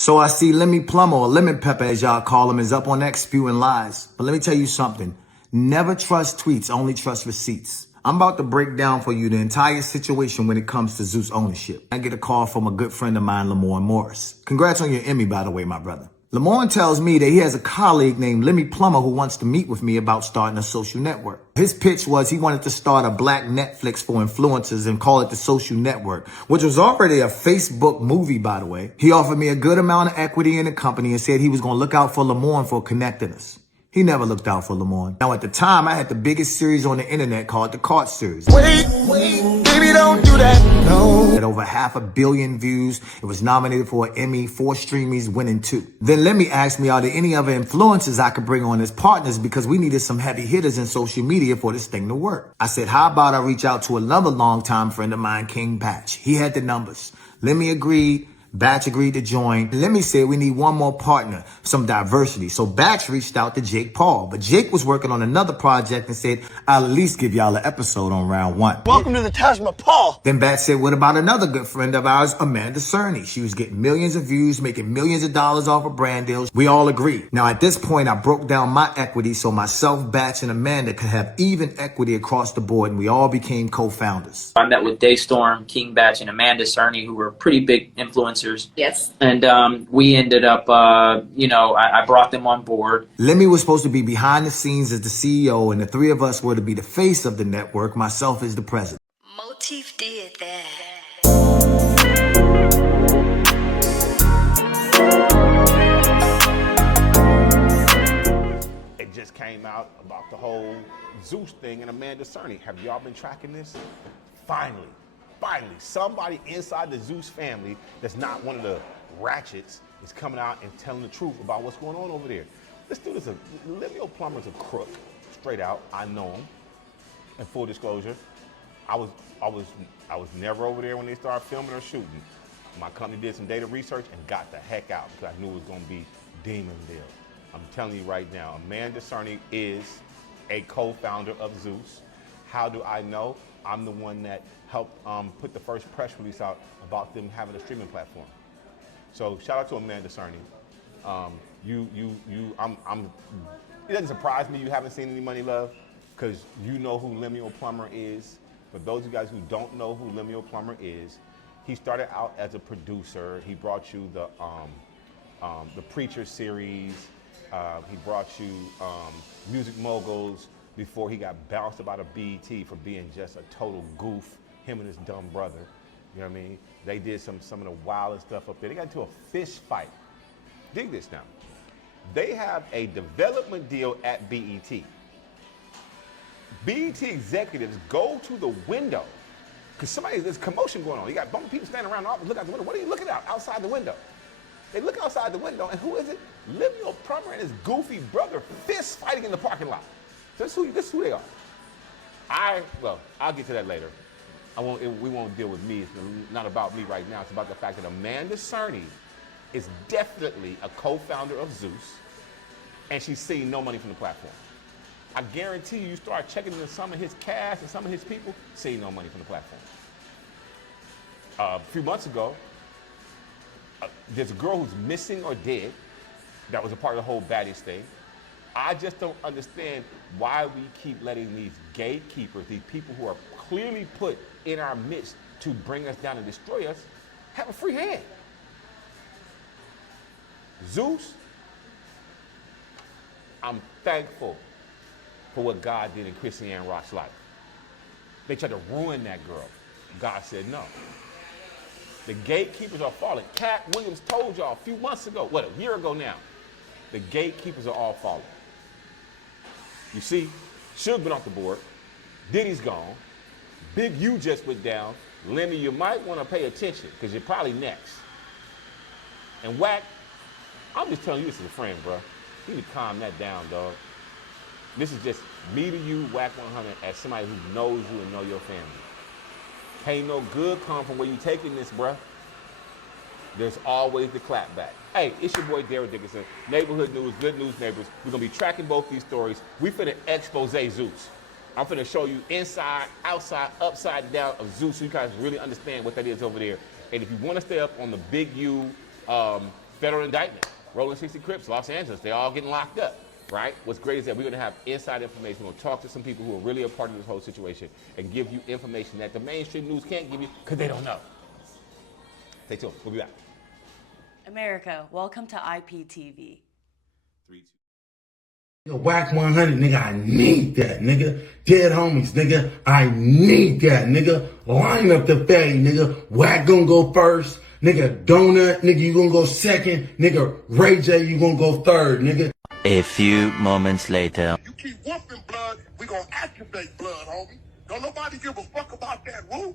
So I see Lemmy Plummer, or Lemon Pepper as y'all call him, is up on X spewing lies. But let me tell you something. Never trust tweets, only trust receipts. I'm about to break down for you the entire situation when it comes to Zeus ownership. I get a call from a good friend of mine, Lamorne Morris. Congrats on your Emmy, by the way, my brother. Lamorne tells me that he has a colleague named Lemmy Plummer who wants to meet with me about starting a social network. His pitch was he wanted to start a black Netflix for influencers and call it the Social Network, which was already a Facebook movie, by the way. He offered me a good amount of equity in the company and said he was going to look out for Lamorne for connecting us. He never looked out for Lamorne. Now, at the time, I had the biggest series on the internet called the Cart series. Wait, baby, don't do that. No. At over 500 million views, it was nominated for an Emmy, 4 Streamies, winning 2. Then Lemmy asked me, are there any other influencers I could bring on as partners because we needed some heavy hitters in social media for this thing to work. I said, how about I reach out to another longtime friend of mine, King Batch. He had the numbers. Lemmy agreed. Batch agreed to join. Lemmy said we need one more partner, some diversity. So Batch reached out to Jake Paul, but Jake was working on another project and said, I'll at least give y'all an episode on round 1. Welcome to the Taj Mahal. Then Batch said, what about another good friend of ours, Amanda Cerny? She was getting millions of views, making millions of dollars off of brand deals. We all agreed. Now at this point, I broke down my equity so myself, Batch, and Amanda could have even equity across the board, and we all became co-founders. I met with DESTORM, King Batch, and Amanda Cerny, who were pretty big influencers. Yes. And we ended up, I brought them on board. Lemmy was supposed to be behind the scenes as the CEO, and the 3 of us were to be the face of the network, myself as the president. Motif did that. It just came out about the whole Zeus thing and Amanda Cerny. Have y'all been tracking this? Finally, somebody inside the Zeus family that's not one of the ratchets is coming out and telling the truth about what's going on over there. Let's do this. Lemuel Plummer's a crook, straight out. I know him. And full disclosure, I was never over there when they started filming or shooting. My company did some data research and got the heck out because I knew it was going to be Demonville. I'm telling you right now, Amanda Cerny is a co-founder of Zeus. How do I know? I'm the one that helped put the first press release out about them having a streaming platform. So shout out to Amanda Cerny. It doesn't surprise me you haven't seen any Money Love because you know who Lemuel Plummer is. For those of you guys who don't know who Lemuel Plummer is, he started out as a producer. He brought you the Preacher series. He brought you Music Moguls before he got bounced about a BET for being just a total goof, him and his dumb brother. You know what I mean? They did some of the wildest stuff up there. They got into a fist fight. Dig this now. They have a development deal at BET. BET executives go to the window because there's commotion going on. You got a bunch of people standing around, look out the window. What are you looking at outside the window? They look outside the window, and who is it? Lemuel Plummer and his goofy brother fist fighting in the parking lot. This is who they are. I'll get to that later. We won't deal with me. It's not about me right now. It's about the fact that Amanda Cerny is definitely a co-founder of Zeus, and she's seeing no money from the platform. I guarantee you start checking into some of his cast and some of his people, seeing no money from the platform. A few months ago, there's a girl who's missing or dead that was a part of the whole baddies thing. I just don't understand why we keep letting these gatekeepers, these people who are clearly put in our midst to bring us down and destroy us, have a free hand. Zeus, I'm thankful for what God did in Christiane Rock's life. They tried to ruin that girl. God said no. The gatekeepers are falling. Cat Williams told y'all a few months ago, a year ago now, the gatekeepers are all falling. You see, Suge been off the board. Diddy's gone. Big U just went down. Lemmy, you might want to pay attention because you're probably next. And Wack, I'm just telling you this as a friend, bro. You need to calm that down, dog. This is just me to you, Wack 100, as somebody who knows you and know your family. Ain't no good come from where you taking this, bruh. There's always the clap back. Hey, it's your boy Derek Dickinson. Neighborhood News, Good News Neighbors. We're gonna be tracking both these stories. We finna expose Zeus. I'm finna show you inside, outside, upside down of Zeus so you guys really understand what that is over there. And if you wanna stay up on the Big U federal indictment. Rolling 60 Crips, Los Angeles, they all getting locked up, right? What's great is that we're going to have inside information. We're going to talk to some people who are really a part of this whole situation and give you information that the mainstream news can't give you because they don't know. Stay tuned. We'll be back. America, welcome to IPTV. 3, 2. Nigga, Whack 100, nigga, I need that, nigga. Dead homies, nigga, I need that, nigga. Line up the fade, nigga. Whack gonna go first. Nigga, Donut, nigga, you gonna go second. Nigga, Ray J, you gonna go third, nigga. A few moments later. You keep whooping blood, we gonna activate blood, homie. Don't nobody give a fuck about that roof.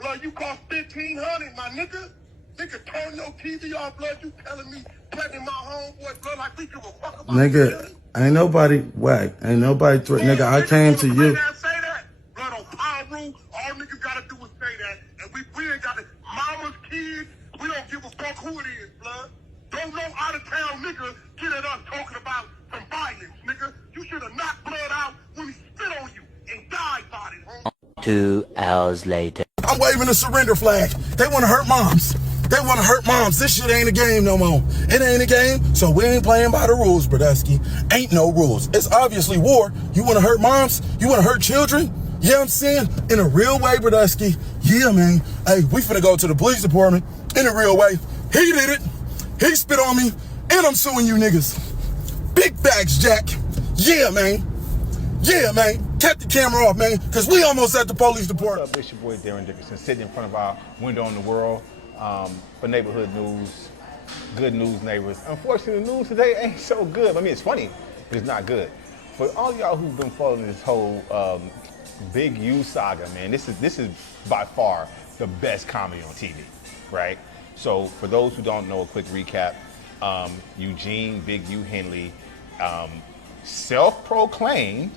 Blood, you cost $1,500, my nigga. Nigga, turn your TV off, blood. You telling me threatening my homeboy, blood, like we give a fuck about Nigga, ain't nobody whack. Ain't nobody nigga, I came to you. Say that. Blood on power rule, all niggas gotta do is say that. And we ain't got it. Mama's kids, we don't give a fuck who it is, blood. Don't no out of town nigga get at us talking about some violence, nigga. You should have knocked blood out when he spit on you and died about it, homie. 2 hours later. I'm waving a surrender flag. They want to hurt moms. They want to hurt moms. This shit ain't a game no more. It ain't a game, so we ain't playing by the rules, Brodusky. Ain't no rules. It's obviously war. You want to hurt moms? You want to hurt children? You know what I'm saying? In a real way, Brodusky. Yeah, man. Hey, we finna go to the police department in a real way. He did it. He spit on me, and I'm suing you niggas. Big facts, Jack. Yeah, man. Yeah, man. Cut the camera off, man, because we almost at the police department. What's up? It's your boy Darren Dickerson, sitting in front of our window on the world for neighborhood news, good news neighbors. Unfortunately, the news today ain't so good. I mean, it's funny, but it's not good. For all y'all who've been following this whole Big U saga, man, this is by far the best comedy on TV, right? So for those who don't know, a quick recap, Eugene Big U Henley, self-proclaimed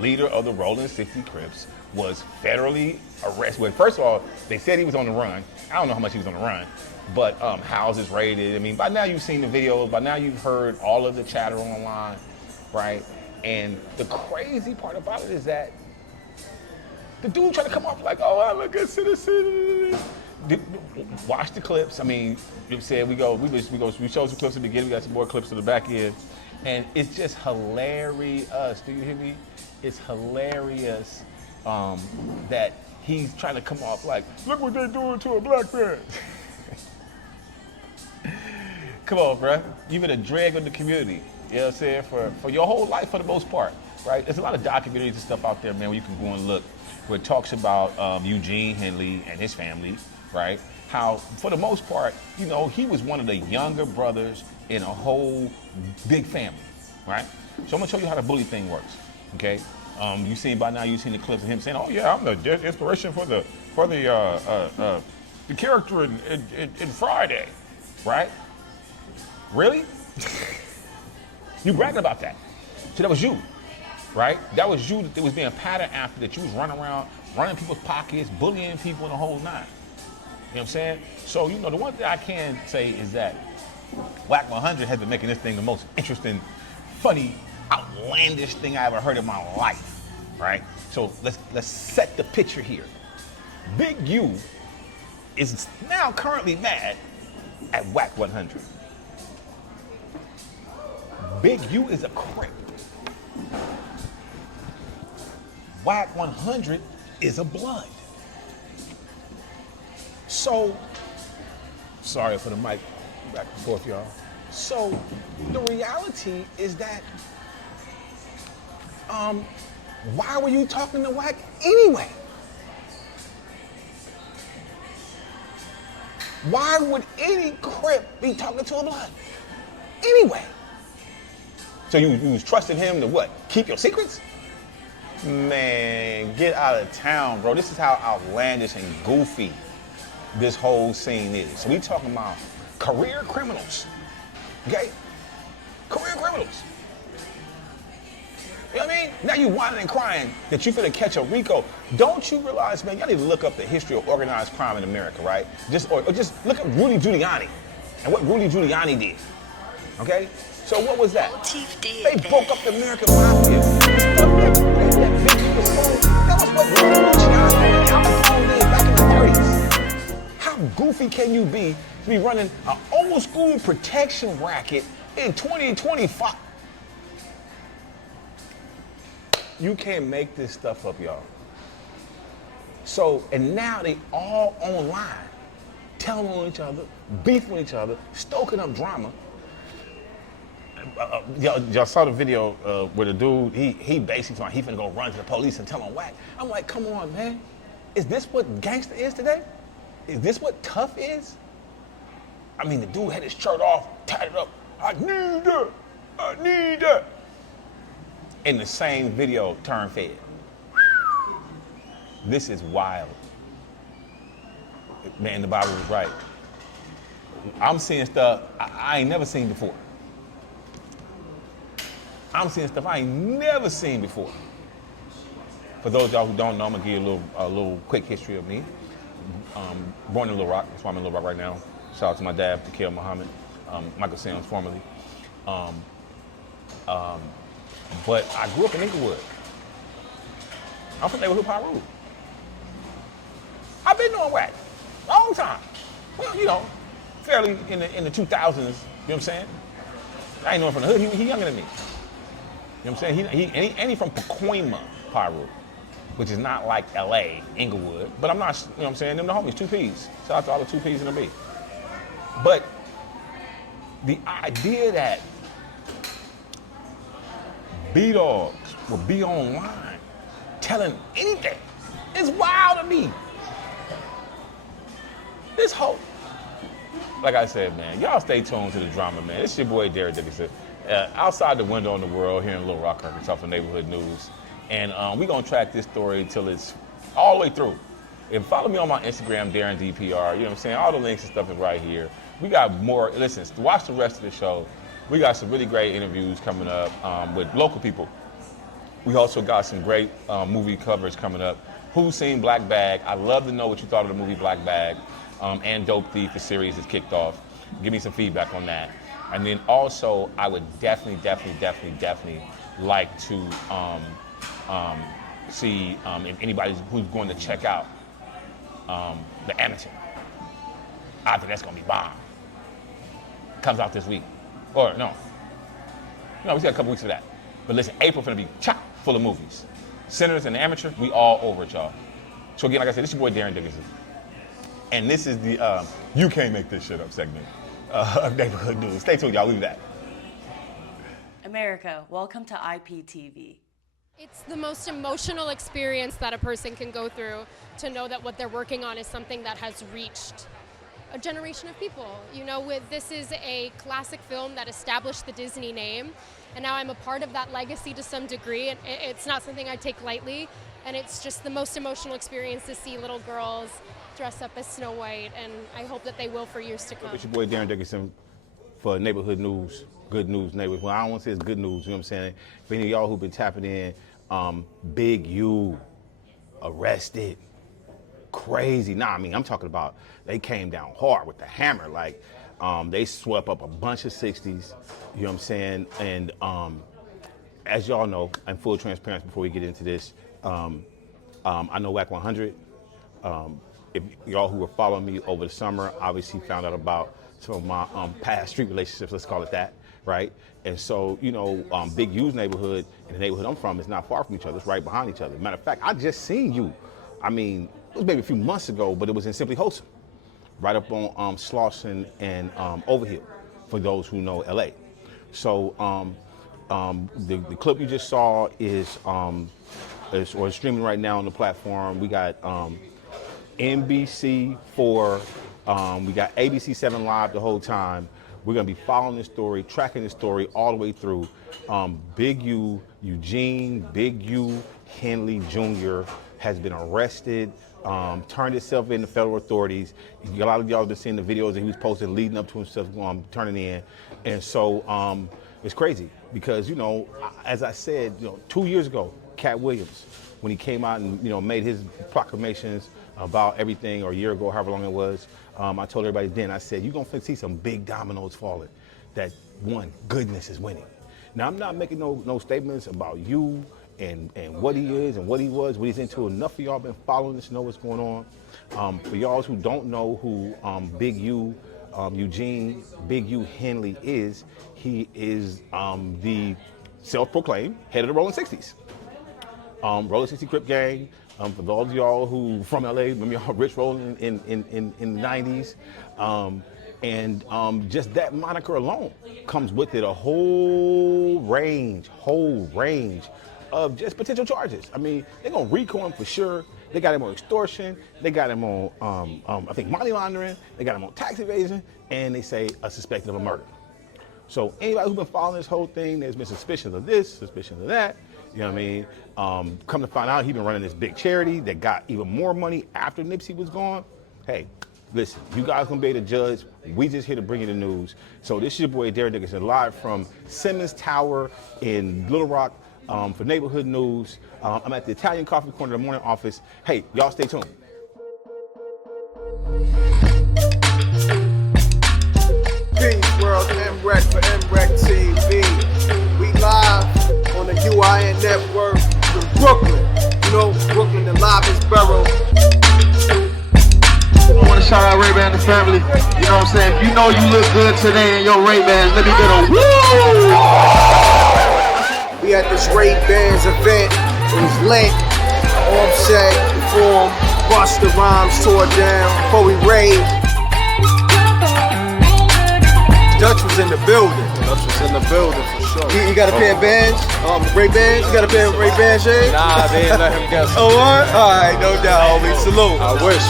leader of the Rolling 60 Crips, was federally arrested. Well, first of all, they said he was on the run. I don't know how much he was on the run, but houses raided. I mean, by now you've seen the videos, by now you've heard all of the chatter online, right? And the crazy part about it is that the dude tried to come off like, oh, I'm a good citizen. Watch the clips. I mean, you said we showed some clips at the beginning. We got some more clips at the back end, and it's just hilarious. Do you hear me? It's hilarious that he's trying to come off like, look what they're doing to a black man. Come on, bruh. You've been a drag on the community. You know what I'm saying? For your whole life, for the most part, right? There's a lot of documentaries and stuff out there, man, where you can go and look, where it talks about Eugene Henley and his family, right? How, for the most part, you know, he was one of the younger brothers in a whole big family, right? So I'm gonna show you how the bully thing works, okay? You've seen by now, you've seen the clips of him saying, "Oh yeah, I'm the inspiration for the character in Friday," right? Really? You bragging about that? So that was you, right? That was you that was being patterned after, that you was running around, running people's pockets, bullying people in the whole nine. You know what I'm saying? So, you know, the one thing I can say is that Whack 100 has been making this thing the most interesting, funny, outlandish thing I ever heard in my life, right? So let's set the picture here. Big U is now currently mad at Whack 100. Big U is a Crip. Whack 100 is a Blood. So, sorry for the mic back and forth, y'all. So, the reality is that, why were you talking to Whack anyway? Why would any Crip be talking to a Blood anyway? So you was trusting him to what? Keep your secrets? Man, get out of town, bro. This is how outlandish and goofy this whole scene is. So we talking about career criminals, okay? Career criminals. You know what I mean? Now you whining and crying that you finna catch a Rico. Don't you realize, man, y'all need to look up the history of organized crime in America, right? Or just look at Rudy Giuliani and what Rudy Giuliani did, okay? So what was that? They broke up the American Mafia. That was what Rudy Giuliani and Al Capone did back in the 30s. How goofy can you be to be running an old school protection racket in 2025? You can't make this stuff up, y'all. So, and now they all online, telling on each other, beefing with each other, stoking up drama. Y'all saw the video where the dude, he basically thought he finna go run to the police and tell them whack. I'm like, come on, man. Is this what gangster is today? Is this what tough is? I mean, the dude had his shirt off, tied it up. I need that. In the same video, turned fed. This is wild. Man, the Bible was right. I'm seeing stuff I ain't never seen before. I'm seeing stuff I ain't never seen before. For those of y'all who don't know, I'm gonna give you a little quick history of me. Born in Little Rock, that's why I'm in Little Rock right now. Shout out to my dad, Takil Muhammad, Michael Sims formerly. But I grew up in Inglewood. I'm from neighborhood Pyru. I've been doing whack, long time. Well, you know, fairly in the 2000s, you know what I'm saying? I ain't know him from the hood, he younger than me. You know what I'm saying? He from Pacoima, Pyru, which is not like LA, Inglewood, but I'm not, you know what I'm saying? Them the homies, 2Ps. Shout out to all the 2Ps in the B. But the idea that B-Dogs will be online telling anything is wild to me. This whole, like I said, man, y'all stay tuned to the drama, man. It's your boy, Derek Dickinson. Outside the window in the world here in Little Rock, Arkansas for Neighborhood News. And we're going to track this story until it's all the way through. And follow me on my Instagram, Darren DPR. You know what I'm saying? All the links and stuff is right here. We got more. Listen, watch the rest of the show. We got some really great interviews coming up with local people. We also got some great movie coverage coming up. Who's seen Black Bag? I'd love to know what you thought of the movie Black Bag. And Dope Thief, the series is kicked off. Give me some feedback on that. And then also, I would definitely like to see if anybody who's going to check out The Amateur. I think that's going to be bomb. Comes out this week. Or no, we got a couple weeks for that. But listen, April finna be chock full of movies. Senators and The Amateur, we all over it, y'all. So again, like I said, this is your boy Darren Dickinson. And this is the You Can't Make This Shit Up segment of Neighborhood News. Stay tuned, y'all. Leave that. America, welcome to IPTV. It's the most emotional experience that a person can go through to know that what they're working on is something that has reached a generation of people. You know, this is a classic film that established the Disney name, and now I'm a part of that legacy to some degree. And it's not something I take lightly, and it's just the most emotional experience to see little girls dress up as Snow White, and I hope that they will for years to come. It's your boy Darren Dickinson for Neighborhood News, good news, neighborhood. Well, I don't want to say it's good news, you know what I'm saying? For any of y'all who've been tapping in, Big U arrested. Crazy. Nah, I mean, I'm talking about they came down hard with the hammer. Like, they swept up a bunch of 60s, you know what I'm saying? And as y'all know, and full transparency before we get into this, I know WAC 100. If y'all who were following me over the summer obviously found out about some of my past street relationships, let's call it that, right? And so, you know, Big U's neighborhood and the neighborhood I'm from is not far from each other. It's right behind each other. Matter of fact, I just seen you. I mean, it was maybe a few months ago, but it was in Simply Wholesome, right up on Slauson and Overhill, for those who know LA. So the clip you just saw is streaming right now on the platform. We got NBC4, we got ABC7 Live the whole time. We're gonna be following this story, tracking this story all the way through. Big U, Eugene Big U Henley Jr. has been arrested, turned himself in to federal authorities. A lot of y'all have been seeing the videos that he was posting leading up to himself turning in. And so it's crazy because, you know, as I said, you know, 2 years ago, Cat Williams, when he came out and, you know, made his proclamations about everything, or a year ago, however long it was, I told everybody then, I said, you're gonna see some big dominoes falling, that one, goodness is winning. Now, I'm not making no statements about you and what he is and what he was, what he's into. Enough of y'all been following this, know what's going on. For y'all who don't know who Big U, Eugene Big U Henley is, he is the self-proclaimed head of the Rolling 60s. Rolling 60 Crip Gang. For those of y'all who from LA, remember y'all Rich Rolling in the 90s. Just that moniker alone comes with it a whole range of just potential charges. I mean, they're gonna RICO him for sure. They got him on extortion. They got him on, I think, money laundering. They got him on tax evasion, and they say a suspected of a murder. So anybody who's been following this whole thing, there's been suspicions of this, suspicion of that. You know what I mean? Come to find out, he's been running this big charity that got even more money after Nipsey was gone. Hey, listen, you guys gonna be able to judge. We just here to bring you the news. So this is your boy Darren Dickinson, live from Simmons Tower in Little Rock for Neighborhood News. I'm at the Italian Coffee Corner, the morning office. Hey, y'all stay tuned. Peace World, MREC for MREC TV. We live on the UIN network from Brooklyn. You know, Brooklyn, the livest borough. I want to shout out Ray-Ban the family. You know what I'm saying? If you know you look good today in your Ray-Bans, let me get a woo! We at this Ray-Bans event. It was lit. Offset, performed, Busta Rhymes tore down, before we raved. Dutch was in the building. Dutch was in the building for sure. You got a pair of bands? Ray-Bans? You got a pair of Ray-Bans, Jay? Nah, they didn't let him guess. Oh, what? Alright, no doubt, homie. Salute. I wish.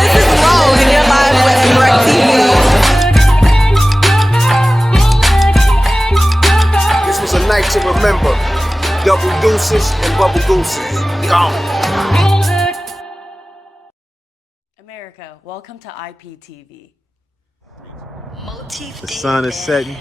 This is Rose, and you're live with MREC TV. This was a night to remember. Double deuces and bubble gooses. Gone. America, welcome to IPTV. Motif The sun is did setting.